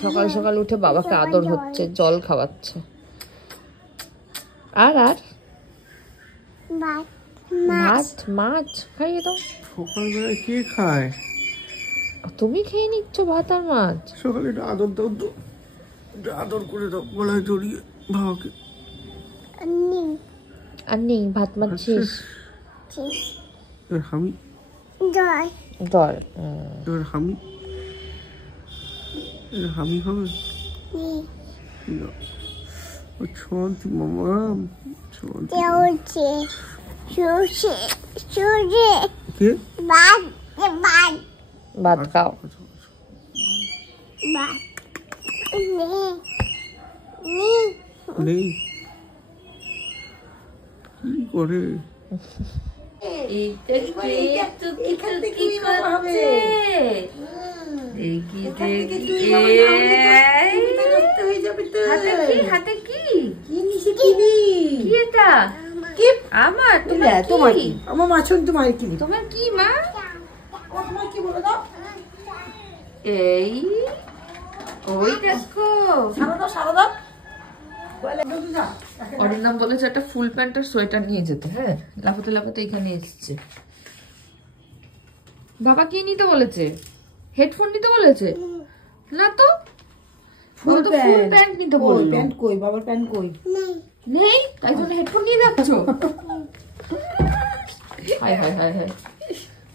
সকাল সকাল উঠে বাবাকে আদর হচ্ছে, জল খাওয়াচ্ছে। আর আর ভাত মাছ খাইয়ে দাও। সকালবেলায় কে খায়? তুমি খেয়ে নিচ্ছ ভাত আর মাছ। সকালে একটু আদর দাও তো, আদর করে দাও গলায় জড়িয়ে বাবাকে। আর নেই ভাত মাছ শেষ। হামি জল হামি হামি হবে। শান্তি মামা, ভাত খাও। নেই কি করে? আমার মাছন তোমার কি? তোমার কি মা? তোমার কি বলে দাও? এই ওই দেখো সারদা অরিন্দম বলেছে একটা ফুল প্যান্ট আর সোয়েটার নিয়ে যেতে। হ্যাঁ, লাফাতে লাফাতে এখানে এসছে। বাবা কি নিতে বলেছে? হেডফোন নিতে বলেছে না তো? ফুল প্যান্ট নিতে বললো। প্যান্ট কই? বাবার প্যান্ট কই? নেই, তাই জন্য হেডফোন নিয়ে যাচ্ছ? হায় হায় হায় হায়,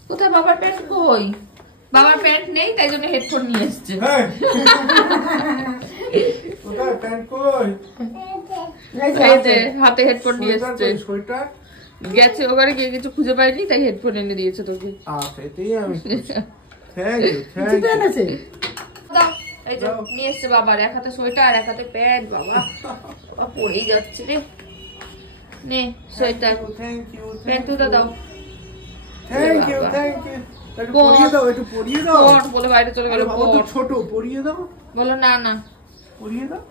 কোথায় বাবার প্যান্ট কই? বাবার প্যান্ট নেই, তাই জন্য হেডফোন নিয়ে এসছে। হাতে হেডফোন নিয়ে এসছে। গেছে ওখানে গিয়ে কিছু খুঁজে পাইনি, তাই হেডফোন এনে দিয়েছে তোকে। নিয়ে এসছে বাবার, এক হাতে সোয়েটার এক হাতে প্যান্ট। বাবা পড়েই যাচ্ছে রে। নে সোয়েটার প্যান্ট তুলে দাও। বলে বাইরে চলে গেল। ছোট পরিয়ে দাও। বলো না না পরিয়ে দাও।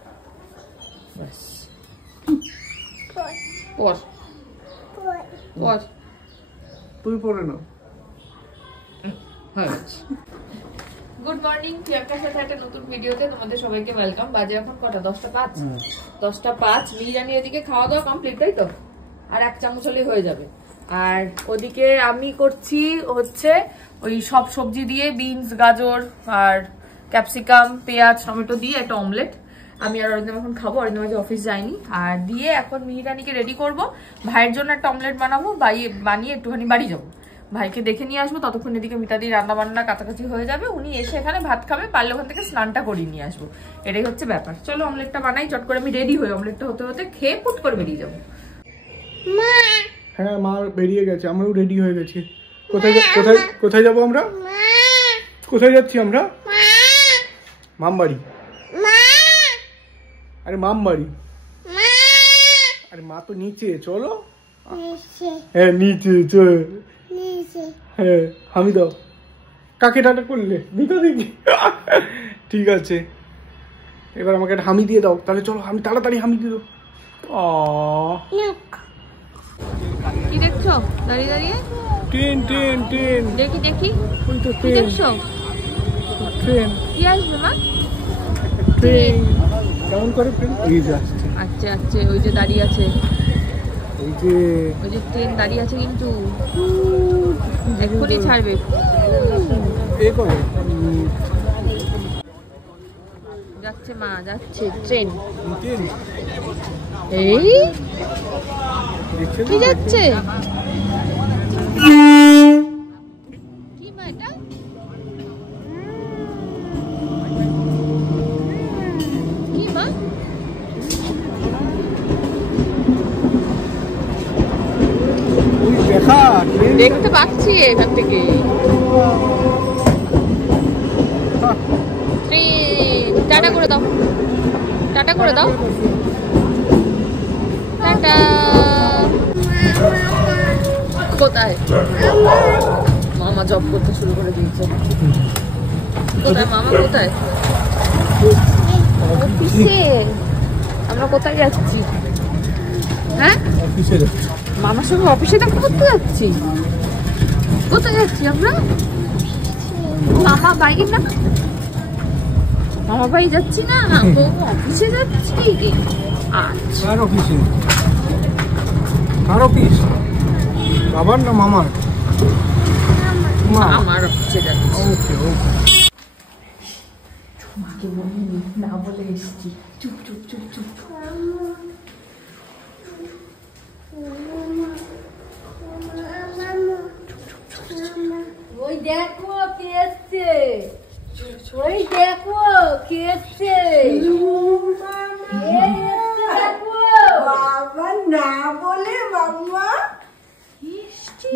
তুই পরে নাও। গুড মর্নিং, প্রিয়াঙ্কার সাথে একটা নতুন ভিডিওতে তোমাদের সবাইকে ওয়েলকাম। বাজে এখন কটা? 10:05। 10:05। মিরানি ওদিকে খাওয়া দাওয়া কমপ্লিট, তাই তো? আর এক চামচ হলেই হয়ে যাবে। আর ওদিকে আমি করছি হচ্ছে ওই সব সবজি দিয়ে, বিনস, গাজর আর ক্যাপসিকাম, পেঁয়াজ, টমেটো দিয়ে একটা অমলেট। আমি আর অরিন্দম এখন খাবো। অরিন্দম আজ অফিস যায়নি। আর দিয়ে এখন মিহিরানিকে রেডি করব। ভাইয়ের জন্য একটা অমলেট বানাবো, বানিয়ে একটুখানি বাড়ি যাবো। ভাইকে দেখে নিয়ে আসবো। ততক্ষণ এদিকে মিতাদি রান্না বান্না কাছাকাছি হয়ে যাবে। উনি এসে এখানে ভাত খাবে, পারলে ওখান থেকে স্নানটা করিয়ে নিয়ে আসবো। এটাই হচ্ছে ব্যাপার। চলো অমলেটটা বানাই, চট করে আমি রেডি হই। অমলেটটা হতে হতে খেয়ে পুট করে বেরিয়ে যাবো। হ্যাঁ, মা বেরিয়ে গেছে, আমরাও রেডি হয়ে গেছি। কোথায় যাবো আমরা? কোথায় যাচ্ছি আমরা? মামবাড়ি। আরে মামবাড়ি। আরে মা তো নিচে, চলো। হ্যাঁ নিচে চল। হ্যাঁ হামি দাও। কাকে টাটা করলে? ঠিক আছে, এবার আমাকে একটা হামি দিয়ে দাও। তাহলে চলো, আমি তাড়াতাড়ি হামি দিয়ে দাও। কি দেখছো দাঁড়িয়ে দাঁড়িয়ে? Train train train. দেখি দেখি। ওই তো কি দেখছো? ট্রেন। কি আসবে মা? ট্রেন। কেমন করে ট্রেন? এই যে আসছে। আচ্ছা আচ্ছা, ওই যে দাঁড়িয়ে আছে। ওই যে ট্রেন দাঁড়িয়ে আছে, কিন্তু এক্ষুনি ছাড়বে। এই করে যাচ্ছে মা, যাচ্ছে ট্রেন। ট্রেন এই কি যাচ্ছে? কি মা এটা? কি মা? দেখতে পাচ্ছি এখান থেকে। টাটা করে দাও, টাটা করে দাও, টাটা। কোথায়? মামা জব করতে শুরু করে দিয়েছে। কোথায় মামা? কোথায়? অফিসে। আমরা কোথায় যাচ্ছি? হ্যাঁ, মামার সঙ্গে অফিসে দেখা করতে যাচ্ছি। কোথায় যাচ্ছি আমরা? মামা বাইরে না, মামা বাড়ি যাচ্ছি না, তো অফিসে যাচ্ছি। আচ্ছা, কার অফিসে? কার অফিস? বাবার না মামার? আমার অফিসে যাচ্ছি। ওকে ওকে। মাকে বলিনি, না বলে এসছি। চুপ চুপ চুপ চুপ। ওই দেখো কে এসছে, ওই দেখো কে এসছে, বাবা না বলে, বাবা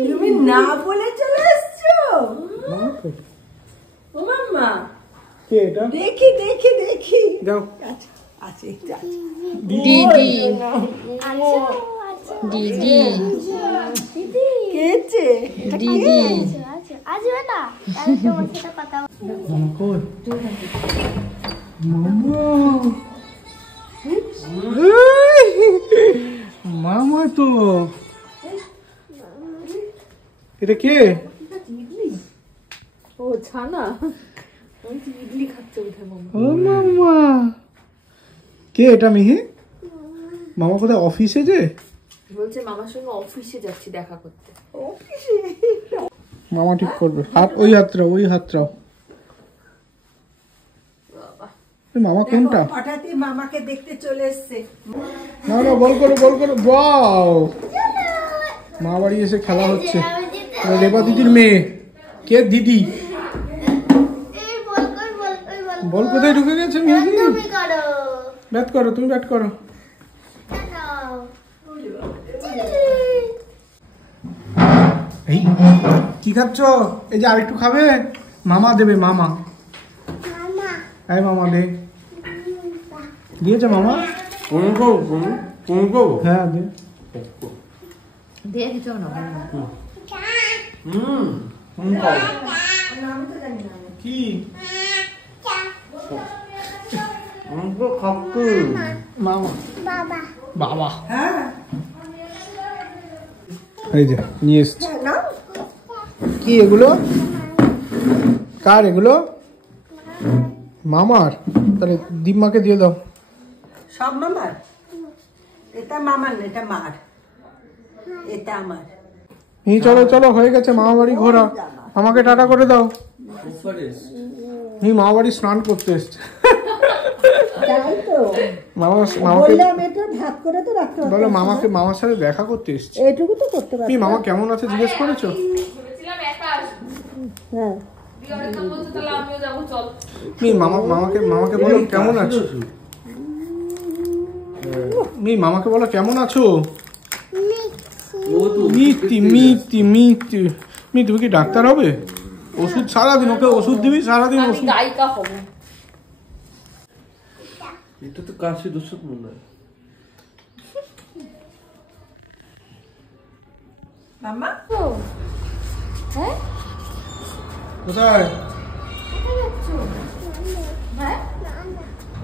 তুমি না বলে চলে এসছো। ও মাম্মা, কে এটা? দেখি দেখি দেখি। দাও। আচ্ছা আছে দিদি দিদি কেছে দিদি আসবে না, আমি তোমার সাথে কথা মামা কই? মামা, মামা তো এটা কে? ও ছানা, ইডলি খাচ্ছে উঠে মামা। ও মামা, কে এটা মিহি? মামা কোথায় অফিসে যে? বলছে মামার সঙ্গে অফিসে যাচ্ছি দেখা করতে। মামা ঠিক করবে। হাত ওই হাতটাও, ওই হাতটাও। মামা কোনটা? হঠাৎই মামাকে দেখতে চলে এসছে। না না, বল করো বল করো। ওয়াও, মা বাড়ি এসে খেলা হচ্ছে। রেবা দিদির মেয়ে। কে দিদি? বল কোথায় ঢুকে গেছে মিহি? ব্যাট করো, তুমি ব্যাট করো। এই কি খাচ্ছ? এই যে আরেকটু খাবে? মামা দেবে, মামা। এই মামা দে। দিয়েছে মামা? হ্যাঁ দে। দিয়ে দিচ্ছ না? কি? মামা বাবা। হ্যাঁ এই যে নিয়ে এসছি। না কি এগুলো? কার এগুলো? মামার? তাহলে দিম্মাকে দিয়ে দাও। সব মামার। এটা মামার না, এটা মার। এটা আমার। এই চলো চলো, হয়ে গেছে মামা বাড়ি ঘোরা। আমাকে টাটা করে দাও। এই মামা বাড়ি স্নান করতে এসছে। তাই তো মামাকে বললাম, এটা ভাত করে তো রাখতে হবে। বলো মামাকে, মামার সাথে দেখা করতে এসছে। এইটুকু তো করতে পারবে। তুমি মামা কেমন আছে জিজ্ঞেস করেছো? বলেছিলাম একা আসবো। হ্যাঁ দিয়ে অনেক তো বলছে তাহলে আমিও যাবো, চল। তুমি মামাকে বলো কেমন আছো? তুমি মামাকে বলো কেমন আছো? মিষ্টি মিষ্টি মিষ্টি। তুমি কি ডাক্তার হবে? ওষুধ সারাদিন, ওকে ওষুধ দিবি সারাদিন আমি ওষুধ। গায়িকা হব। এটা তো কাশি দোষক মনে হয়। মামা হ্যাঁ, কোথায়? হ্যাঁ,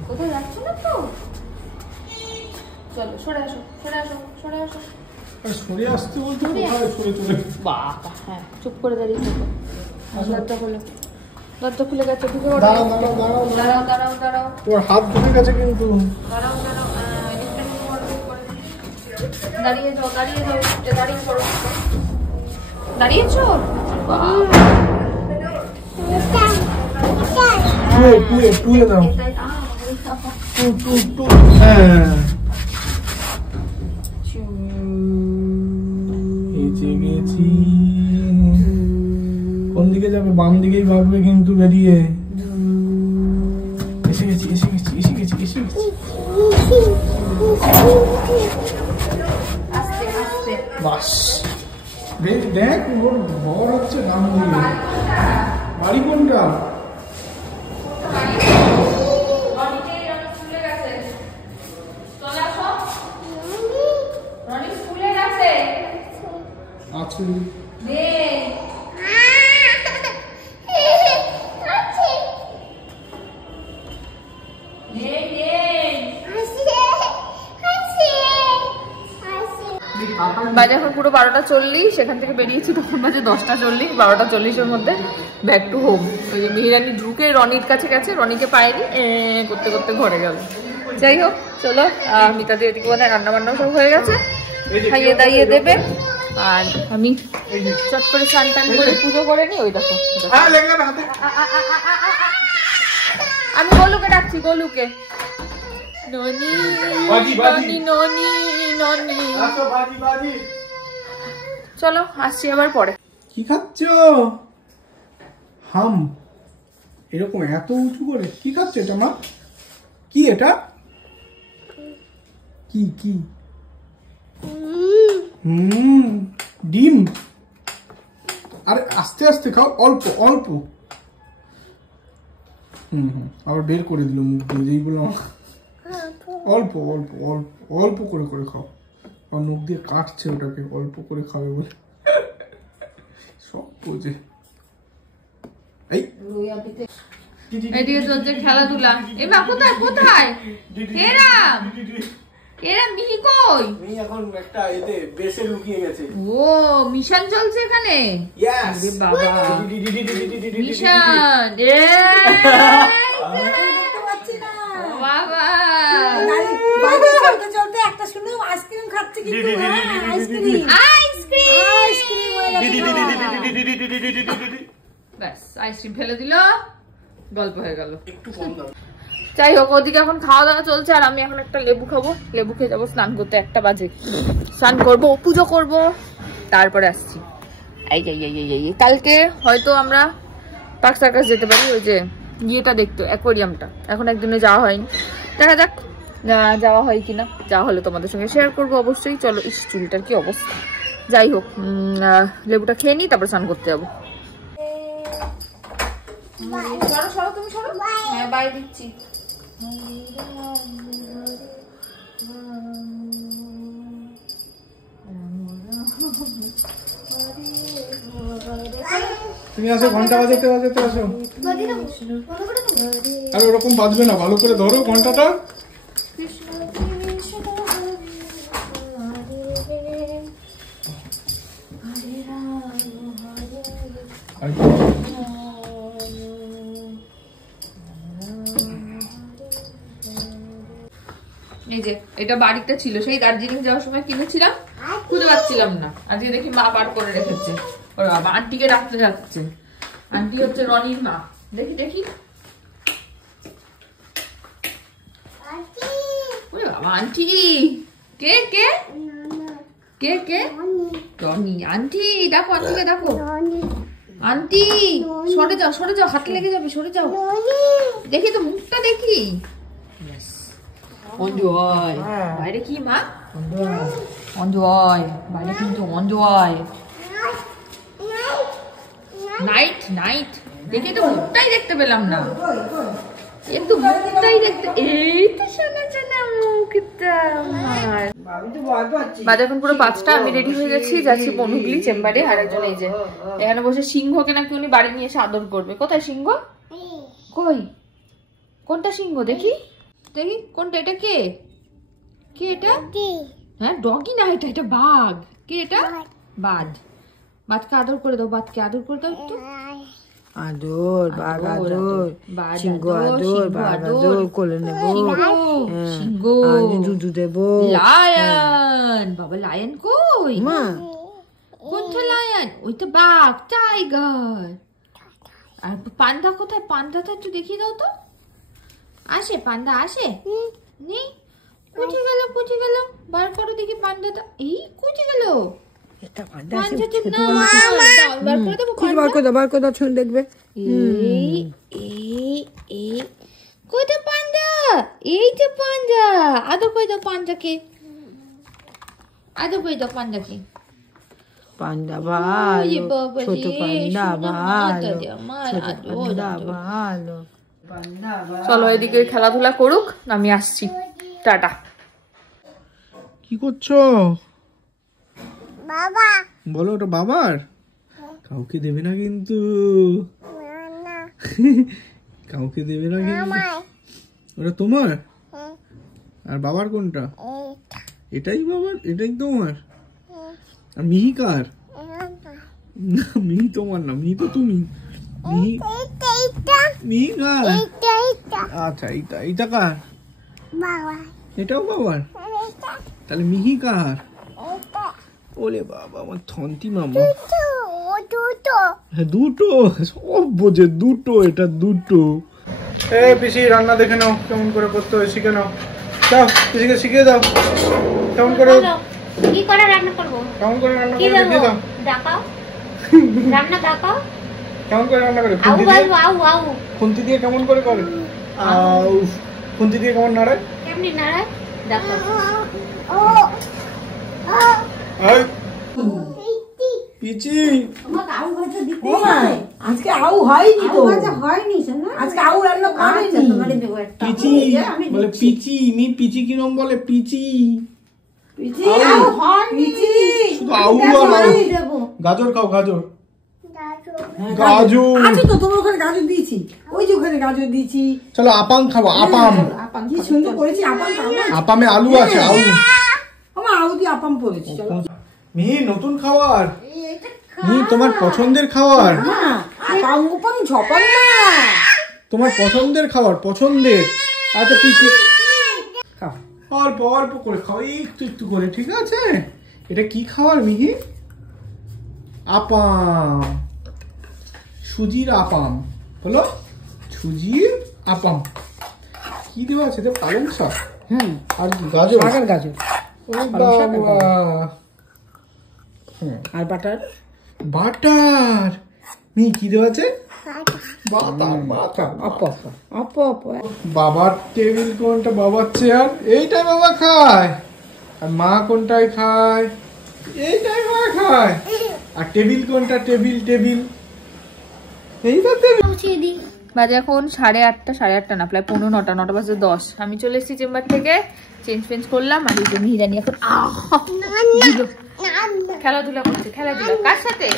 কোথায় যাচ্ছ না তো? চলো সরে আসো, সরে আসো, সরে আসো। সরে আসতে বলতে কোথায় সরে চলে? বাবা, হ্যাঁ চুপ করে দাঁড়িয়ে থাকো। দরজা খুলে, দরজা খুলে গেছে, ঢুকে পড়ো। দাঁড়াও দাঁড়াও দাঁড়াও দাঁড়াও দাঁড়াও দাঁড়াও ওর হাত ঢুকে গেছে কিন্তু। দাঁড়াও দাঁড়াও, লিফটে করে দাঁড়িয়ে যাও, দাঁড়িয়ে যাও, লিফটে দাঁড়িয়ে পড়ো। দাঁড়িয়েছো? বাবা, টুয়ে দাও। এটাই টু। হ্যাঁ এসে গেছি। কোন দিকে যাবে? বাম দিকেই ভাববে কিন্তু বেরিয়ে। এসে গেছি এসে গেছি এসে গেছি এসে গেছি। আস্তে আস্তে। বাস দেখ ওর বর হচ্ছে গান দিয়ে। বাড়ি কোনটা? আছে বাজে এখন পুরো 12টা 40। সেখান থেকে বেরিয়েছি তখন বাজে 10টা 40, 12টা 40-এর মধ্যে। Back to home. ওই যে মিহিরানি ঢুকে রনির কাছে গেছে, রনিকে পায়নি, করতে করতে ঘরে গেল। যাই হোক চলো, মিতাদি এদিকে মানে রান্না বান্না সব হয়ে গেছে, খাইয়ে দাইয়ে দেবে। আর আমি চট করে স্নান টান করে পুজো করে নি। ওই দেখো আমি গোলুকে ডাকছি, গোলুকে। ননি ননি ননি ননি, চলো আসছি আবার পরে। কি খাচ্ছ? হাম এরকম এত উঁচু করে কি খাচ্ছ এটা মা? কি এটা? কি কি? ডিম। আরে আস্তে আস্তে খাও, অল্প অল্প। আবার বের করে দিল মুখ দিয়ে, যেই বললাম অল্প অল্প অল্প অল্প করে করে খাও। আর মুখ দিয়ে কাটছে ওটাকে, অল্প করে খাবে বলে সব বোঝে। এদিকে চলছে খেলাধুলা। এমা কোথায় কোথায়? এরা এরা মিহি কই? মিহি এখন একটা এতে বেসে লুকিয়ে গেছে। ও মিশন চলছে এখানে। ইয়েস বাবা মিশন। বাবা চলতে চলতে একটা শুনে আইসক্রিম খাচ্ছে, কিন্তু আইসক্রিম ব্যাস আইসক্রিম ফেলে দিল, গল্প হয়ে গেল। একটু কম দাও। যাই হোক, ওদিকে এখন খাওয়া দাওয়া চলছে আর আমি এখন একটা লেবু খাবো। লেবু খেয়ে যাবো স্নান করতে, 1টা বাজে স্নান করবো, পুজো করব, তারপরে আসছি। কালকে হয়তো আমরা পার্ক সার্কাস যেতে পারি, ওই যে ইয়েটা দেখতে, অ্যাকোয়ারিয়ামটা। এখন একদিনে যাওয়া হয়নি, দেখা যাক যাওয়া হয় কিনা। যাওয়া হলে তোমাদের সঙ্গে শেয়ার করবো অবশ্যই। চলো, ইস চুলটার কি অবস্থা। যাই হোক, লেবুটা খেয়ে নিই, তারপর স্নান করতে যাবো। সরো তুমি সরো, হ্যাঁ বাই দিচ্ছি। তুমি আসো, ঘন্টা বাজাতে বাজাতে আসো। আর ওরকম বাজবে না, ভালো করে ধরো ঘন্টাটা। এই যে এটা বাড়িতে ছিল, সেই দার্জিলিং যাওয়ার সময় কিনেছিলাম, খুঁজে পাচ্ছিলাম না। আজকে দেখি মা বার করে রেখেছে। ওর বাবা আন্টিকে ডাকতে যাচ্ছে। আন্টি হচ্ছে রনির মা। দেখি দেখি, ওরে বাবা আন্টি। কে কে কে কে? রনি। আন্টি ডাকো, আন্টিকে ডাকো। আন্টি সরে যাও, সরে যাও, হাতে লেগে যাবে, সরে যাও। দেখি তো মুখটা দেখি। অঞ্জয় বাইরে কি মা? অঞ্জয় বাইরে কিন্তু, অঞ্জয় নাইট নাইট। দেখি তো মুখটাই দেখতে পেলাম না, একটু মুখটাই দেখতে। এই তো শোনা শোনা মুখটা আমার। বাজে এখন পুরো 5টা, আমি রেডি হয়ে গেছি, যাচ্ছি বনুগলি চেম্বারে। আর একজন এই যে এখানে বসে সিংহকে নাকি উনি বাড়ি নিয়ে এসে আদর করবে। কোথায় সিংহ? কই কোনটা সিংহ? দেখি দেখি কোনটা। এটা কে? কে এটা? হ্যাঁ ডগি না, এটা এটা বাঘ। কে এটা? বাঘ। বাঘকে আদর করে দাও, বাঘকে আদর করে দাও একটু। আদর, বাঘ আদর, সিংহ আদর, বাঘ আদর, কোলে নেব, সিংহ দুধ দেব। লায়ন। বাবা লায়ন কই? মা কোনটা লায়ন? ওই তো বাঘ, টাইগার। আর পান্ডা কোথায়? পান্ডাটা একটু দেখিয়ে দাও তো। আসে পান্ডা? আসে নেই, কোথায় গেল? কোথায় গেল? বার করো দেখি পান্ডাটা। এই কোথায় গেল? দেখবে কোথায় পান্ডা? এই যে পান্ডা। আদর করে দাও পান্ডাকে, আদর করে দাও পান্ডাকে। পান্ডা ভালো, ছোট পান্ডা ভালো, ছোট পান্ডা ভালো। চলো এদিকে খেলাধুলা করুক, আমি আসছি। টাটা। কি করছো? বাবা বলো, ওটা বাবার? কাউকে দেবে না কিন্তু, কাউকে দেবে না কিন্তু। ওটা তোমার? আর বাবার কোনটা? এটাই বাবার, এটাই তোমার। আর মিহি কার? না মিহি তোমার না, মিহি তো তুমি। মিহি মিহি কার? আচ্ছা এইটা কার? এটাও বাবার। তাহলে মিহি কার? ওলে বাবা আমার থন্তি মামা। হ্যাঁ দুটো, সব বোঝে দুটো, এটা দুটো। এই পিসি রান্না দেখে নাও কেমন করে করতে হয়, শিখে নাও। দাও পিসিকে শিখিয়ে দাও কেমন করে, কি করে রান্না করব? কেমন করে রান্না কি করে দেখিয়ে দাও। দেখাও, রান্না দেখাও। কেমন করে রান্না করে? আউ আউ আউ আউ খুন্তি দিয়ে কেমন করে করে? আউ খুন্তি দিয়ে কেমন নাড়ে? কেমনি নাড়ায় দেখাও। এই পিচি আজকে আউ হয়নি তো, হয়নি আজকে আউ রান্না করেনি। পিচি বলে পিচি, মি পিচি কি নাম বলে? পিচি শুধু আউ আর আউ। গাজর খাও, গাজর গাজর আছে তো তোমার ওখানে গাজর দিয়েছি, ওই যে ওখানে গাজর দিয়েছি। চলো আপাম খাবো, আপাম। কি সুন্দর করেছি আপাম খাবো। আপামে আলু আছে, আলু। আমার আউ দিয়ে আপাম করেছি। মিহি নতুন খাবার, মিহি তোমার পছন্দের খাবার, আপাম উপাম ঝপাম না, তোমার পছন্দের খাবার, পছন্দের। আচ্ছা পিসি খাও অল্প অল্প করে খাও, একটু একটু করে, ঠিক আছে? এটা কি খাবার মিহি? আপাম, সুজির আপাম। বলো সুজির আপাম। কি দেওয়া আছে? পালং শাক, আর কি? গাজর, গাজর আর বাটার। বাটার মি কি দেওয়া আছে? Butter, butter. বাবার টেবিল কোনটা? বাবার চেয়ার এইটাই বাবা খায়, আর মা কোনটাই খায়? এইটাই মা খায়। আর টেবিল কোনটা? টেবিল, টেবিল এইটা টেবিল। বাজে এখন 8:30, 8:30 না, প্রায় 9:45, 9:10। আমি চলে এসেছি চেম্বার থেকে, চেঞ্জ করলাম। আর এই যে মিহিরানি এখন খেলাধুলা করছে। খেলাধুলা কার সাথে?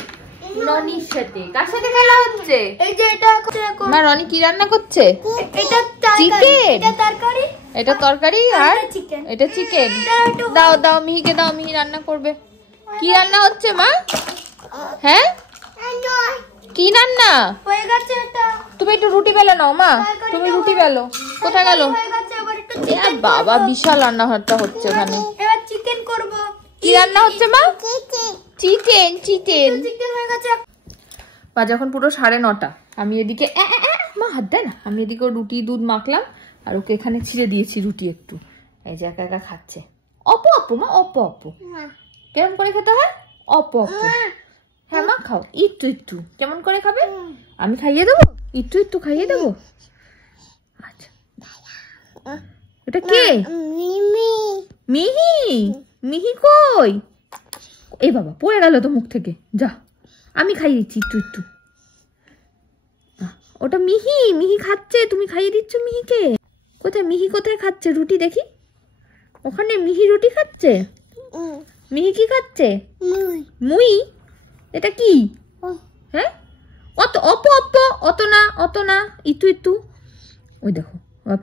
রনির সাথে। কার সাথে খেলা হচ্ছে? এই যে এটা মা রনি কি রান্না করছে? এটা চিকেন, এটা তরকারি, এটা তরকারি, আর চিকেন। এটা চিকেন। দাও দাও মিহিকে দাও, মিহি রান্না করবে। কি রান্না হচ্ছে মা? হ্যাঁ কি রান্না হয়ে গেছে? এটা তুমি একটু রুটি বেলো নাও মা, তুমি রুটি বেলো। কোথায় গেল? হয়ে গেছে, এবার একটু বাবা বিশাল রান্নাঘরটা হচ্ছে ওখানে। এবার চিকেন করব। কি রান্না হচ্ছে মা? Chicken, chicken. চিকেন হয়ে গেছে। বাজে এখন পুরো 9:30। আমি এদিকে মা হাত দেয় না, আমি এদিকে রুটি দুধ মাখলাম, আর ওকে এখানে ছিঁড়ে দিয়েছি রুটি একটু। এই যে একা একা খাচ্ছে। অপু অপু মা, অপু অপু। কেমন করে খেতে হয়? অপু অপু। হ্যাঁ মা খাও, একটু একটু। কেমন করে খাবে? আমি খাইয়ে দেবো, একটু একটু খাইয়ে দেবো। আচ্ছা এটা কে? মিহি। মিহি কই? এই বাবা পড়ে গেল তো মুখ থেকে, যা আমি খাইয়ে দিচ্ছি একটু একটু। ওটা মিহি, মিহি খাচ্ছে, তুমি খাইয়ে দিচ্ছ মিহিকে। কোথায় মিহি? কোথায় খাচ্ছে রুটি দেখি? ওখানে মিহি রুটি খাচ্ছে। মিহি কি খাচ্ছে? মুই। এটা কি? হ্যাঁ অত অপ অপ, অত না, অত না, একটু একটু। ওই দেখো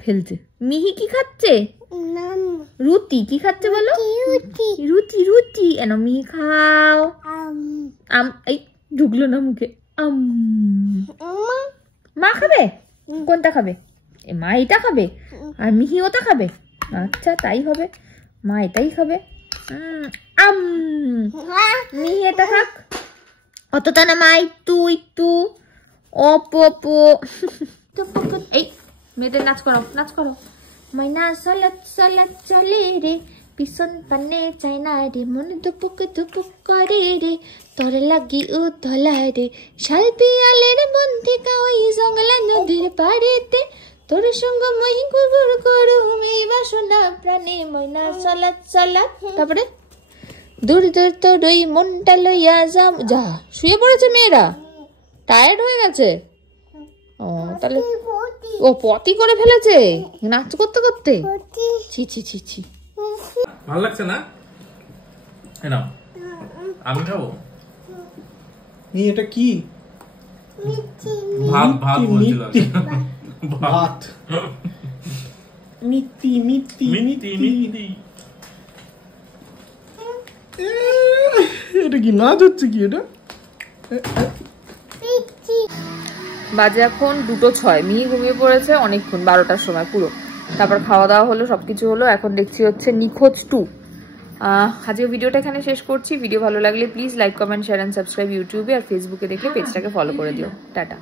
ফেলছে। মিহি কি খাচ্ছে? রুটি। কি খাচ্ছে বলো? রুটি, রুটি। এনো মিহি খাও। এই ঢুকলো না মুখে। মা খাবে? কোনটা খাবে? মা এটা খাবে, আর মিহি ওটা খাবে। আচ্ছা তাই হবে, মা এটাই খাবে। মিহি এটা খাক। অতটা না মা, একটু একটু। অপো এই মেয়েদের নাচ করো, নাচ করো। মাইনা সলত সলত চলে রে, পিছন পানে চাই না রে, মন দুপুক দুপুক করে রে, তোর লাগি উতলা রে, শাল পিয়ালের বন্ধিকা ওই জঙ্গলা নদীর পাড়েতে, তোর সঙ্গ মই গুগুর করুম এই বাসনা প্রাণে, ময়না সলত সলত। তারপরে দূর দূর তোর ওই মনটা লইয়া যাম। যা শুয়ে পড়েছে মেয়েরা, টায়ার্ড হয়ে গেছে। ও তাহলে ও পটি করে ফেলেছে নাচ করতে করতে। ছি ছি ছি ছি। ভালো লাগছে না? নাও আমি খাবো। এটা কি? ভাত, ভাত বলছিলাম। ভাত। মিত্তি মিত্তি মিষ্টি মিষ্টি। এটা কি নাচ হচ্ছে? কি এটা? বাজে এখন 2:06। মিহি ঘুমিয়ে পড়েছে অনেকক্ষণ, 12টার সময় পুরো। তারপর খাওয়া দাওয়া হলো, সবকিছু হলো। এখন দেখছি হচ্ছে নিখোঁজ 2। আজকে ভিডিওটা এখানে শেষ করছি। ভিডিও ভালো লাগলে please like, comment, share and subscribe ইউটিউবে, আর ফেসবুকে দেখলে পেজটাকে ফলো করে দিও। টাটা।